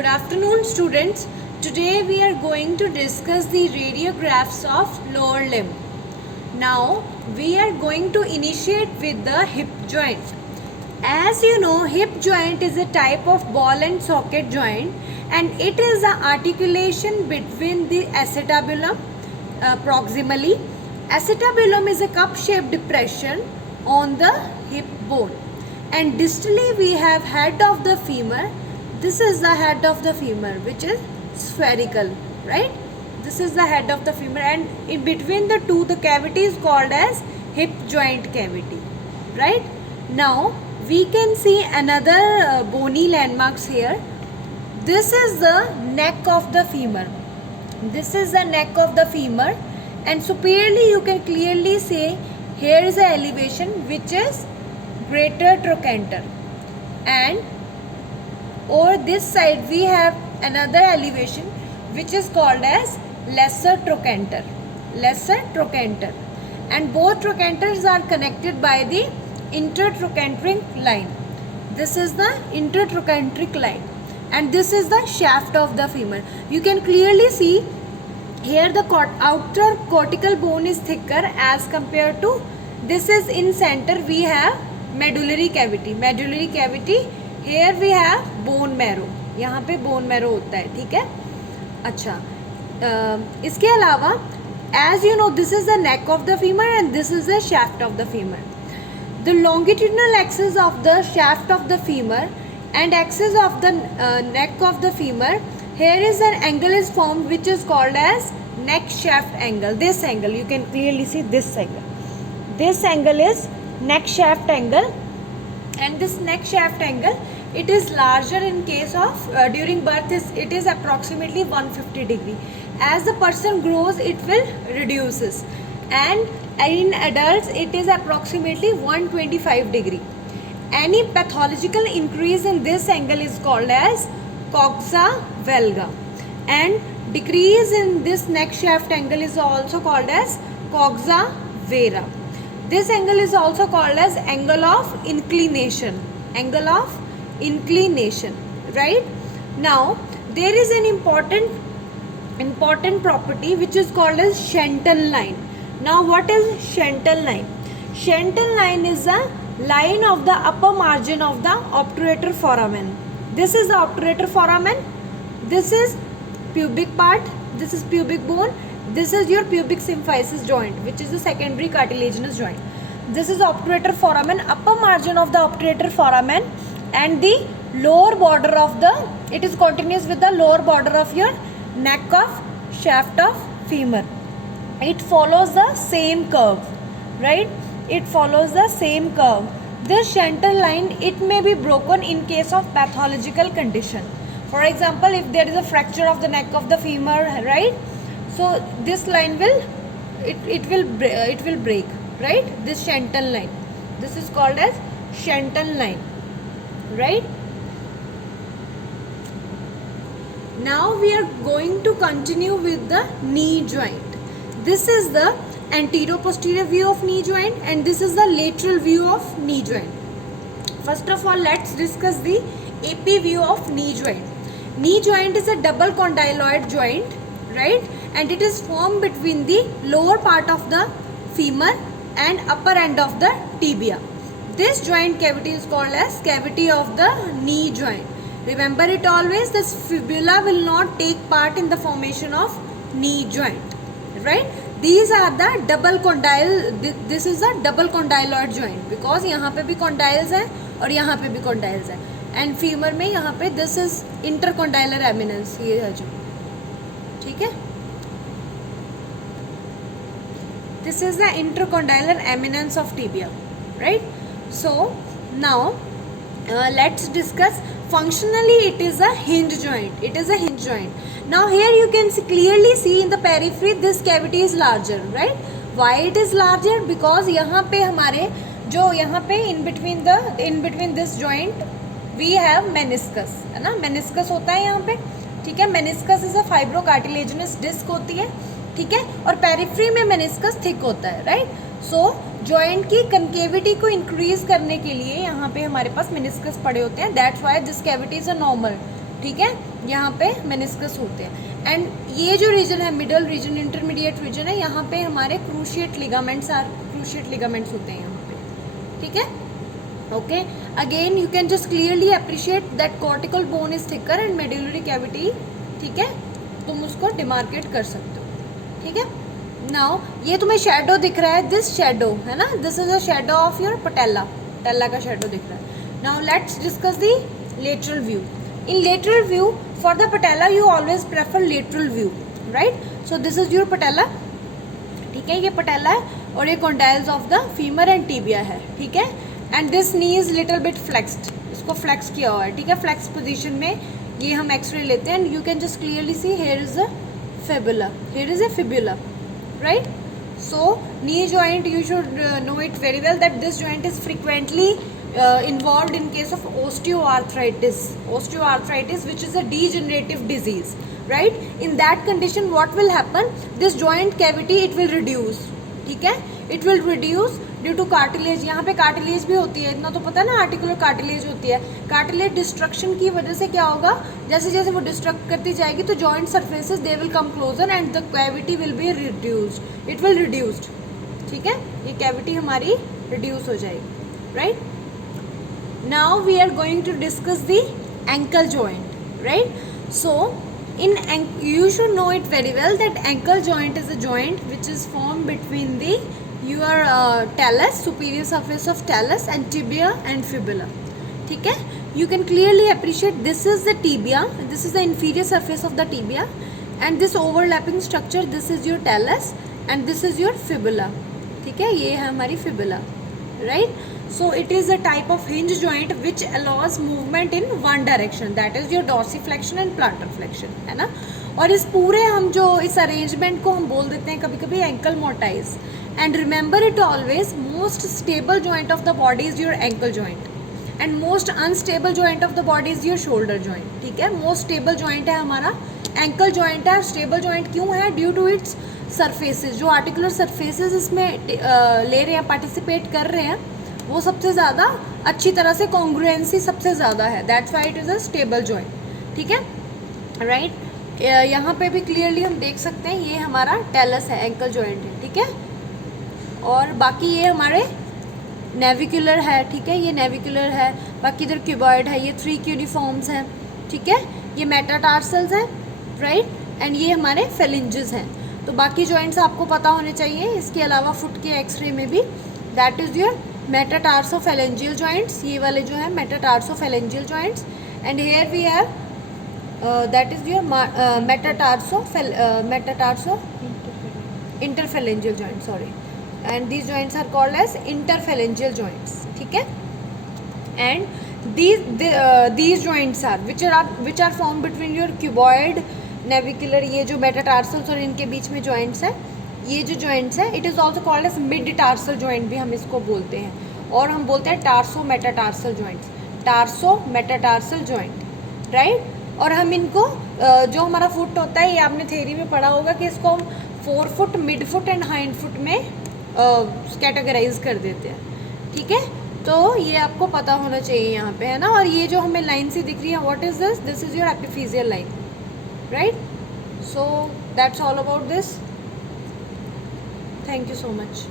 Good afternoon, students. Today we are going to discuss the radiographs of lower limb. Now we are going to initiate with the hip joint. As you know, hip joint is a type of ball and socket joint, and it is the articulation between the acetabulum proximally. Acetabulum is a cup-shaped depression on the hip bone, and distally we have head of the femur. This is the head of the femur, which is spherical, right? This is the head of the femur, and in between the two, the cavity is called as hip joint cavity, right? Now we can see another bony landmarks here. This is the neck of the femur. This is the neck of the femur, and superiorly you can clearly say here is the elevation which is greater trochanter, and over this side we have another elevation which is called as lesser trochanter. Lesser trochanter, and both trochanters are connected by the intertrochanteric line. This is the intertrochanteric line, and this is the shaft of the femur. You can clearly see here the outer cortical bone is thicker as compared to this. Is in center we have medullary cavity. Medullary cavity, here we have bone marrow. यहाँ पे bone marrow होता है, ठीक है. अच्छा, इसके अलावा as you know, this is the neck of the femur and this is the shaft of the femur. The longitudinal axis of the shaft of the femur and axis of the neck of the femur, here is an angle is formed which is called as neck shaft angle. This angle, you can clearly see this angle. This angle is neck shaft angle, and this neck shaft angle, it is larger in case of during birth. It is approximately 150 degree. As the person grows, it will reduces, and in adults it is approximately 125 degree. Any pathological increase in this angle is called as coxa valga, and decrease in this neck shaft angle is also called as coxa vara. This angle is also called as angle of inclination. Angle of inclination, right? Now there is an important property which is called as Shenton line. Now what is Shenton line? Shenton line is a line of the upper margin of the obturator foramen. This is the obturator foramen. This is pubic part. This is pubic bone. This is your pubic symphysis joint, which is the secondary cartilaginous joint. This is obturator foramen, upper margin of the obturator foramen, and the lower border of the, it is continuous with the lower border of your neck of shaft of femur. It follows the same curve, right? It follows the same curve. This Shenton line, it may be broken in case of pathological condition. For example, if there is a fracture of the neck of the femur, right? So this line will, it will break, right? This Shenton line. This is called as Shenton line, right? Now we are going to continue with the knee joint. This is the anterior-posterior view of knee joint, and this is the lateral view of knee joint. First of all, let's discuss the AP view of knee joint. Knee joint is a double condyloid joint, right? And it is formed between the lower part of the femur and upper end of the tibia. This joint cavity is called as cavity of the knee joint. Remember it always, this fibula will not take part in the formation of knee joint, right? These are the double condyle. This is a double condyloid joint because यहाँ पे भी condyles हैं और यहाँ पे भी condyles हैं, and femur में यहाँ पे this is intercondylar eminence, ये है जो, ठीक है? This is the intercondylar eminence of tibia, right? So now let's discuss. Functionally, it is a hinge joint. It is a hinge joint. Now here you can clearly see in the periphery this cavity is larger, right? Why it is larger? Because यहाँ पे हमारे जो यहाँ पे in between this joint we have meniscus, है ना? meniscus होता है यहाँ पे, ठीक है? meniscus is a fibrocartilaginous disc होती है, ठीक है? और पेरिफ्री में meniscus thick होता है, राइट? सो जॉइंट की कनकेविटी को इंक्रीज करने के लिए यहाँ पे हमारे पास मेनिस्कस पड़े होते हैं. That's why this cavity is a normal, ठीक है, यहाँ पे मेनिस्कस होते हैं। एंड ये जो रीजन है, मिडल रीजन, इंटरमीडिएट रीजन है, यहाँ पे हमारे क्रूशिएट लिगामेंट्स होते हैं यहाँ पे, ठीक है। Okay, again you can just clearly appreciate that cortical bone is thicker and medullary cavity, ठीक है, तुम उसको डिमार्केट कर सकते हो, ठीक है। नाउ ये तुम्हें शेडो दिख रहा है, दिस शेडो है ना, this is a shadow of your patella, patella का शेडो दिख रहा है। Now let's discuss the lateral view. In lateral view for the patella you always prefer lateral view, right. So this is your patella, ठीक है, ये patella है और ये condyles of the femur and tibia है, ठीक है। And this knee is little bit flexed, इसको फ्लेक्स किया हुआ है, ठीक है, फ्लेक्स पोजीशन में ये हम एक्सरे लेते हैं। And you can just clearly see here is a fibula, here is a fibula, right? So knee joint, you should know it very well that this joint is frequently involved in case of osteoarthritis, which is a degenerative disease, right? In that condition what will happen, this joint cavity it will reduce, ठीक है, it will reduce due two cartilage. यहाँ पे cartilage भी होती है, इतना तो पता है ना, आर्टिकुलर कार्टिलेज होती है। कार्टिलेज डिस्ट्रक्शन की वजह से क्या होगा, जैसे जैसे वो डिस्ट्रक्ट करती जाएगी तो joint surfaces they will come closer and the cavity will be reduced, it will reduced, ठीक है, ये कैविटी हमारी रिड्यूस हो जाएगी, right. Now we are going to discuss the ankle joint, right. So in you should know it very well that ankle joint is a joint which is formed between the your talus, superior surface of talus, and tibia and fibula, ठीक है। You can clearly appreciate this is the tibia, this is the inferior surface of the tibia, and this overlapping structure, this is your talus and this is your fibula, ठीक है, ये है हमारी fibula, right. So it is a type of hinge joint which allows movement in one direction, that is your dorsiflexion and plantar flexion, है ना। और इस पूरे हम जो इस अरेंजमेंट को हम बोल देते हैं कभी कभी ankle mortise. And remember it always, most stable joint of the body is your ankle joint and most unstable joint of the body is your shoulder joint, ठीक है। मोस्ट स्टेबल जॉइंट है हमारा एंकल जॉइंट है। Stable joint क्यों है, due to its surfaces, जो articular surfaces इसमें ले रहे हैं, पार्टिसिपेट कर रहे हैं, वो सबसे ज़्यादा अच्छी तरह से कॉन्ग्रुएंसी सबसे ज़्यादा है, that's why it is a stable joint, ठीक है, राइट। यहाँ पे भी क्लियरली हम देख सकते हैं ये हमारा टेलस है, एंकल जॉइंट है, ठीक है। और बाकी ये हमारे नेविकुलर है, ठीक है, ये नेविकुलर है, बाकी इधर क्यूबॉइड है, ये 3 क्यूनिफॉर्म्स हैं, ठीक है, ये मेटाटार्सल्स हैं, राइट, एंड ये हमारे फेलिंजेस हैं। तो बाकी जॉइंट्स आपको पता होने चाहिए। इसके अलावा फुट के एक्सरे में भी that is your metatarsophalangeal joints, ये वाले जो है metatarsophalangeal joints, and here we have that is your metatarso interphalangeal joint, sorry, and these joints are called as interphalangeal joints, ठीक है। And these joints are which are formed between your cuboid, navicular, ये जो metatarsals और इनके बीच में joints हैं, ये जो जॉइंट्स है it is also called as mid tarsal joint भी हम इसको बोलते हैं, और हम बोलते हैं tarso metatarsal joints, tarso metatarsal joint, right. और हम इनको जो हमारा फुट होता है, ये आपने थ्योरी में पढ़ा होगा कि इसको हम 4 foot, mid foot and hind foot में कैटेगराइज कर देते हैं, ठीक है। तो ये आपको पता होना चाहिए यहाँ पे, है ना। और ये जो हमें लाइन सी दिख रही है, what is this, this is your epiphyseal line, right. So that's all about this, thank you so much.